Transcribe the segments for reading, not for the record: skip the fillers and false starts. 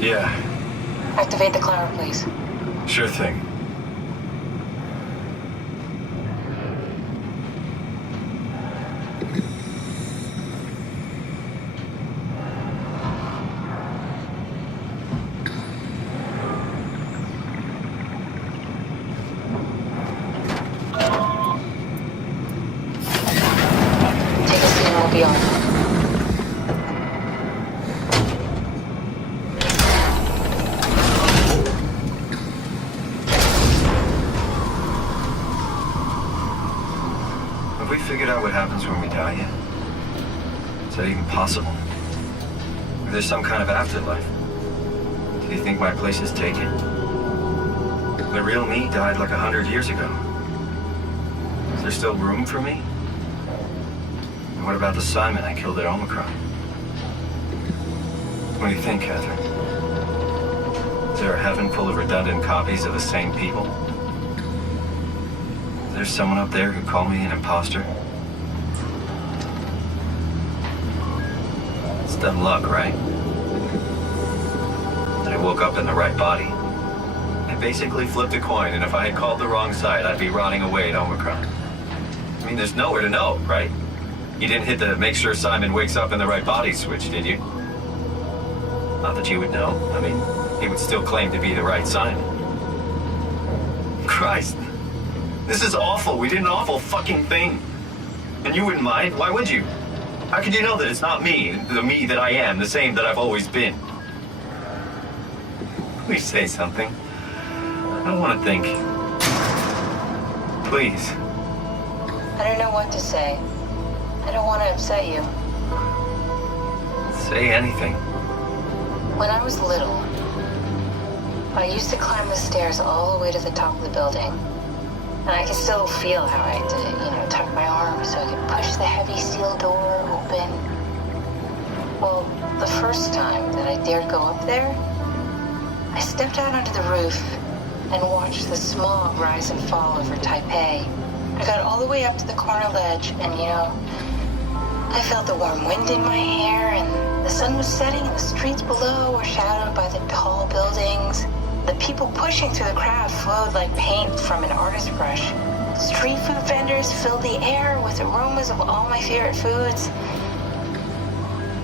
Yeah, Activate the climber, please. sure thing. Take a seat and we'll be on. Have we figured out what happens when we die yet? Is that even possible? Is there some kind of afterlife? Do you think my place is taken? The real me died like 100 years ago. Is there still room for me? And what about the Simon I killed at Omicron? What do you think, Catherine? Is there a heaven full of redundant copies of the same people? Is there someone up there who called me an imposter? It's dumb luck, right? I woke up in the right body. I basically flipped a coin, and if I had called the wrong side, I'd be rotting away at Omicron. I mean, there's nowhere to know, right? You didn't hit the make sure Simon wakes up in the right body switch, did you? Not that you would know. I mean, he would still claim to be the right Simon. Christ. This is awful. We did an awful fucking thing. And you wouldn't mind? Why would you? How could you know that it's not me, the me that I am, the same that I've always been? Please say something. I don't want to think. Please. I don't know what to say. I don't want to upset you. Say anything. When I was little, I used to climb the stairs all the way to the top of the building. And I can still feel how I had to, tuck my arm so I could push the heavy steel door open. Well, the first time that I dared go up there, I stepped out onto the roof and watched the smog rise and fall over Taipei. I got all the way up to the corner ledge and, I felt the warm wind in my hair and the sun was setting and the streets below were shadowed by the tall buildings. The people pushing through the crowd flowed like paint from an artist's brush. Street food vendors filled the air with aromas of all my favorite foods.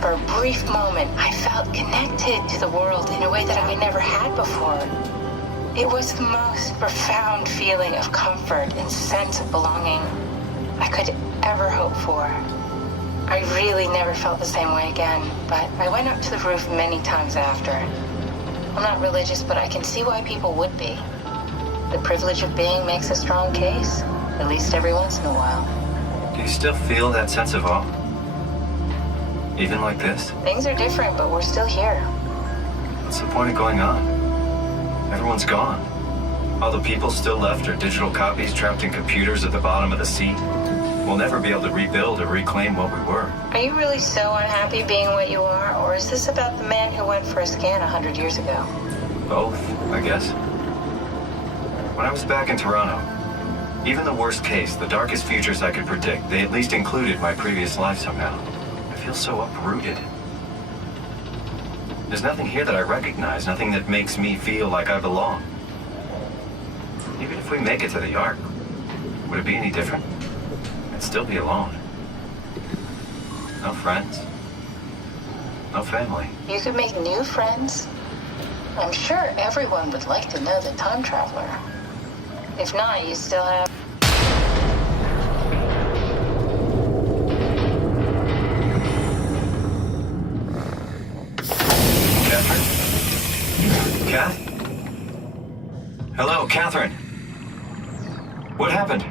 For a brief moment, I felt connected to the world in a way that I never had before. It was the most profound feeling of comfort and sense of belonging I could ever hope for. I really never felt the same way again, but I went up to the roof many times after. I'm not religious, but I can see why people would be. The privilege of being makes a strong case, at least every once in a while. Do you still feel that sense of awe? Even like this? Things are different, but we're still here. What's the point of going on? Everyone's gone. All the people still left are digital copies trapped in computers at the bottom of the sea. We'll never be able to rebuild or reclaim what we were. Are you really so unhappy being what you are, or is this about the man who went for a scan 100 years ago? Both, I guess. When I was back in Toronto, even the worst case, the darkest futures I could predict, they at least included my previous life somehow. I feel so uprooted. There's nothing here that I recognize, nothing that makes me feel like I belong. Even if we make it to the Ark, would it be any different? I'd still be alone. No friends. No family. You could make new friends. I'm sure everyone would like to know the time traveler. If not, you still have... Catherine? Kath? Hello, Catherine. What happened?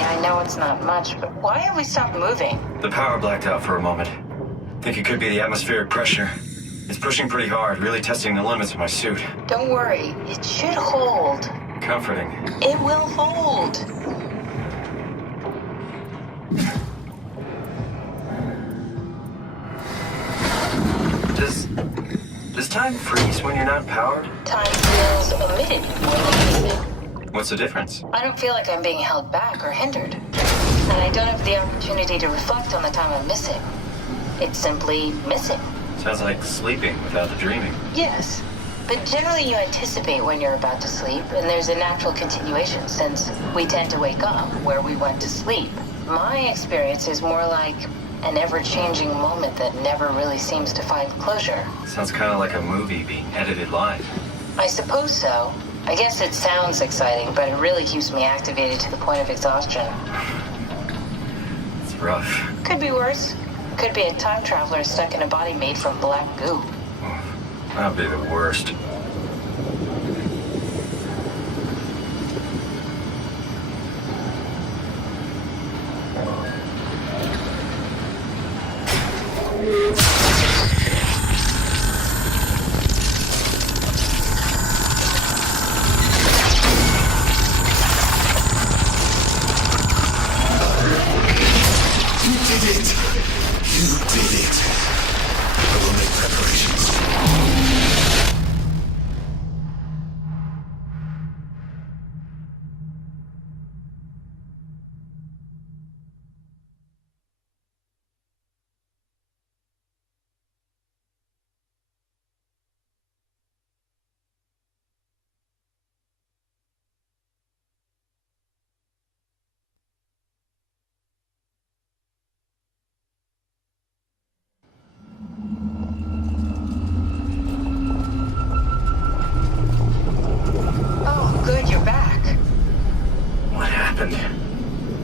I know it's not much, but why have we stopped moving? The power blacked out for a moment. Think it could be the atmospheric pressure. It's pushing pretty hard, really testing the limits of my suit. Don't worry, it should hold. Comforting. It will hold. Does time freeze when you're not powered? Time feels omitted more than missing. What's the difference? I don't feel like I'm being held back or hindered. And I don't have the opportunity to reflect on the time I'm missing. It's simply missing. Sounds like sleeping without the dreaming. Yes. But generally you anticipate when you're about to sleep, and there's a natural continuation since we tend to wake up where we went to sleep. My experience is more like an ever-changing moment that never really seems to find closure. Sounds kind of like a movie being edited live. I suppose so. I guess it sounds exciting, but it really keeps me activated to the point of exhaustion. It's rough. Could be worse. Could be a time traveler stuck in a body made from black goo. That'd be the worst.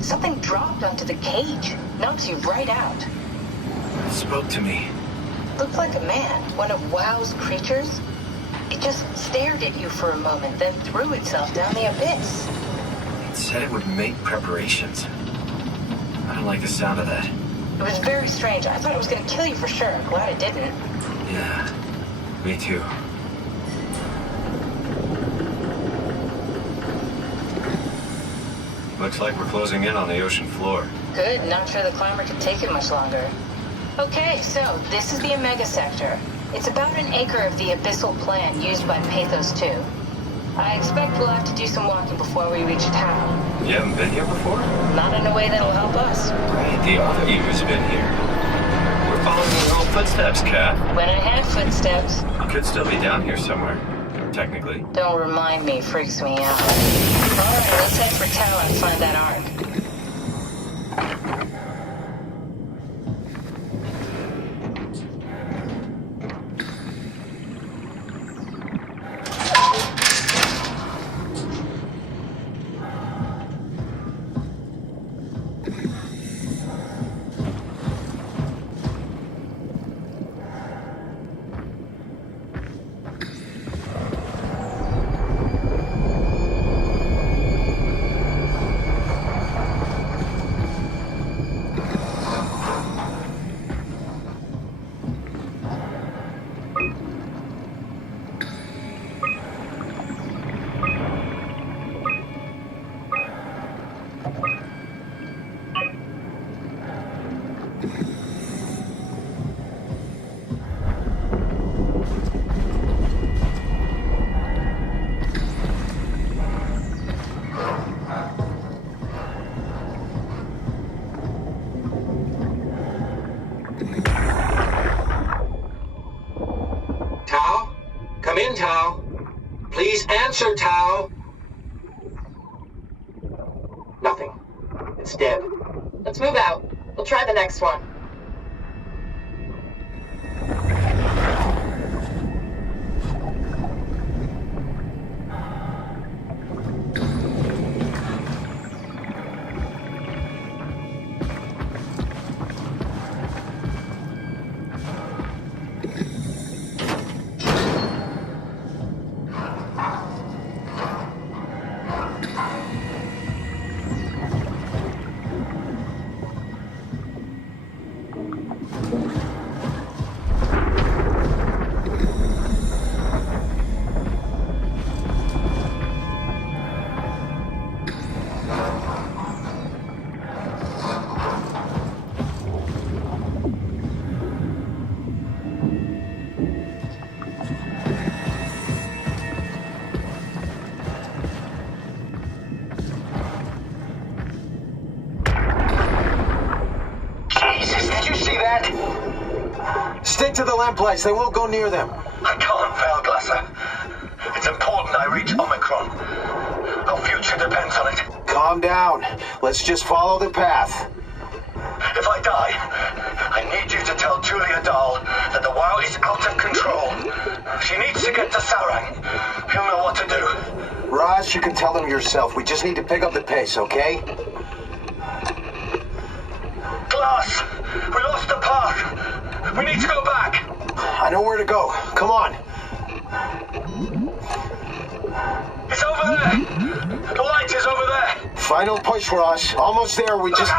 Something dropped onto the cage. Knocks you right out. It spoke to me. Looked like a man, one of WoW's creatures. It just stared at you for a moment, then threw itself down the abyss. It said it would make preparations. I don't like the sound of that. It was very strange. I thought it was going to kill you for sure. Glad it didn't. Yeah, me too. Looks like we're closing in on the ocean floor. Good. Not sure the climber could take it much longer. Okay, so this is the Omega Sector. It's about an acre of the abyssal plan used by Pathos 2. I expect we'll have to do some walking before we reach town. You haven't been here before? Not in a way that'll help us. Right, the other you's been here. We're following your own footsteps, Kat. When I had footsteps. You could still be down here somewhere, technically. Don't remind me, freaks me out. Alright, let's head for Tau and find that ark. Come in, Tau. Please answer, Tau. Nothing. It's dead. Let's move out. We'll try the next one. implants. They won't go near them. I can't fail, Glasser. It's important I reach Omicron. Our future depends on it. Calm down. Let's just follow the path. If I die, I need you to tell Julia Dahl that the WoW is out of control. She needs to get to Saurang. He'll know what to do. Raj, you can tell them yourself. We just need to pick up the pace, okay? Glass! We lost the path! We need to go back! I know where to go. Come on. It's over there! The light is over there! Final push, Raj. Almost there. We just...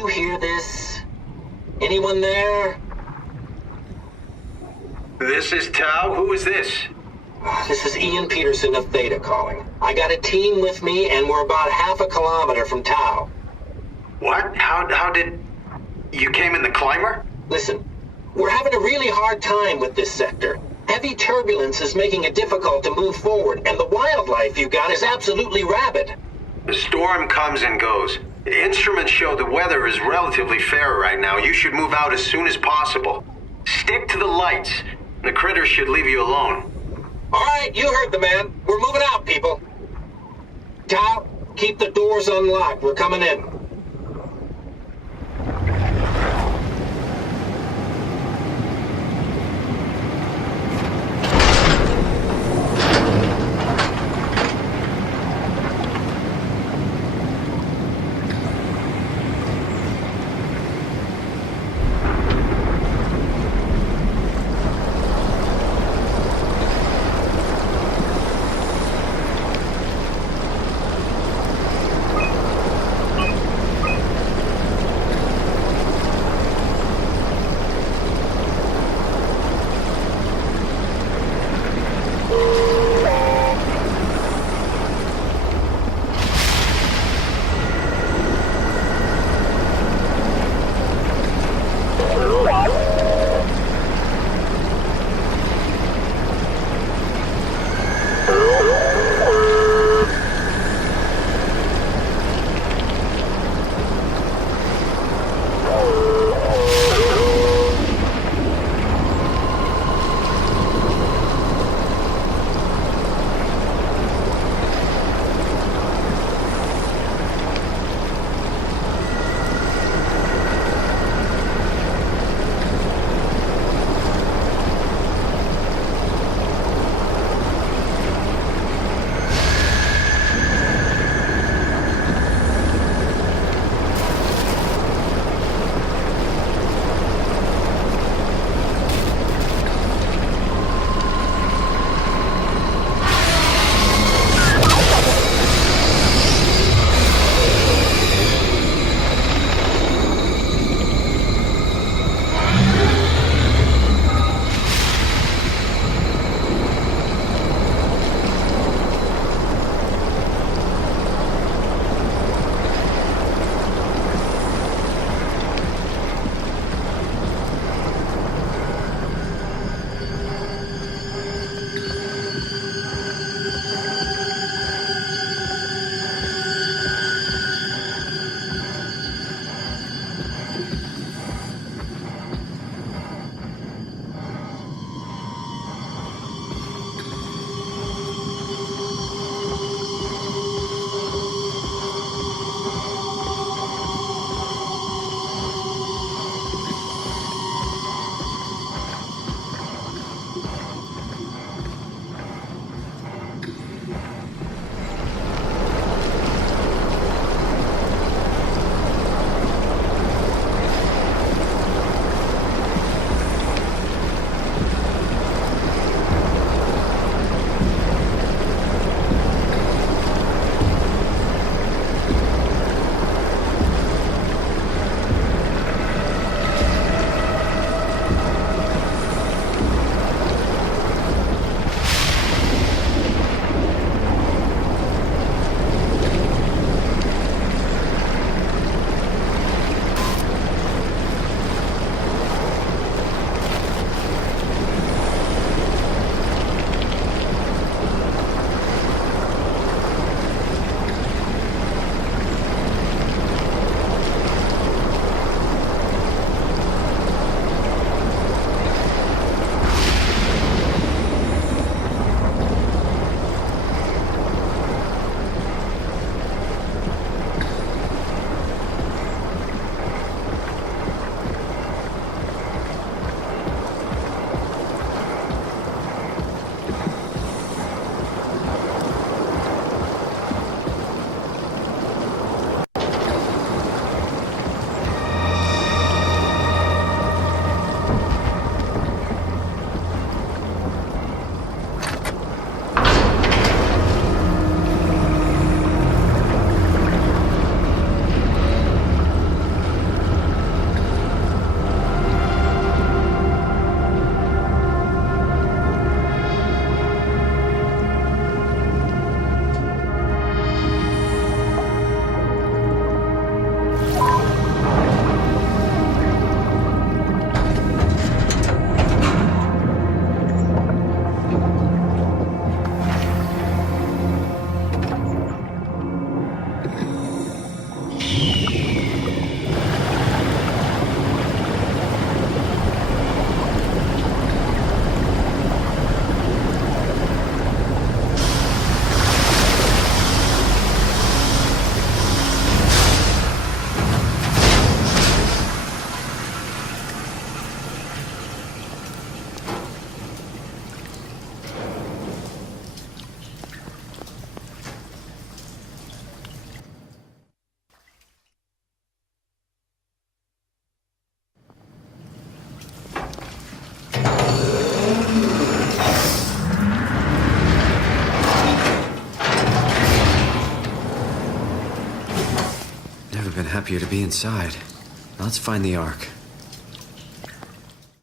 you hear this? Anyone there? This is Tau. Who is this? This is Ian Peterson of Theta calling. I got a team with me, and we're about half a kilometer from Tau. What? How did... You came in the climber? Listen, we're having a really hard time with this sector. Heavy turbulence is making it difficult to move forward, and the wildlife you got is absolutely rabid. The storm comes and goes. The instruments show the weather is relatively fair right now. You should move out as soon as possible. Stick to the lights. The critters should leave you alone. All right, you heard the man. We're moving out, people. Tao, keep the doors unlocked. We're coming in. happier to be inside. Let's find the Ark.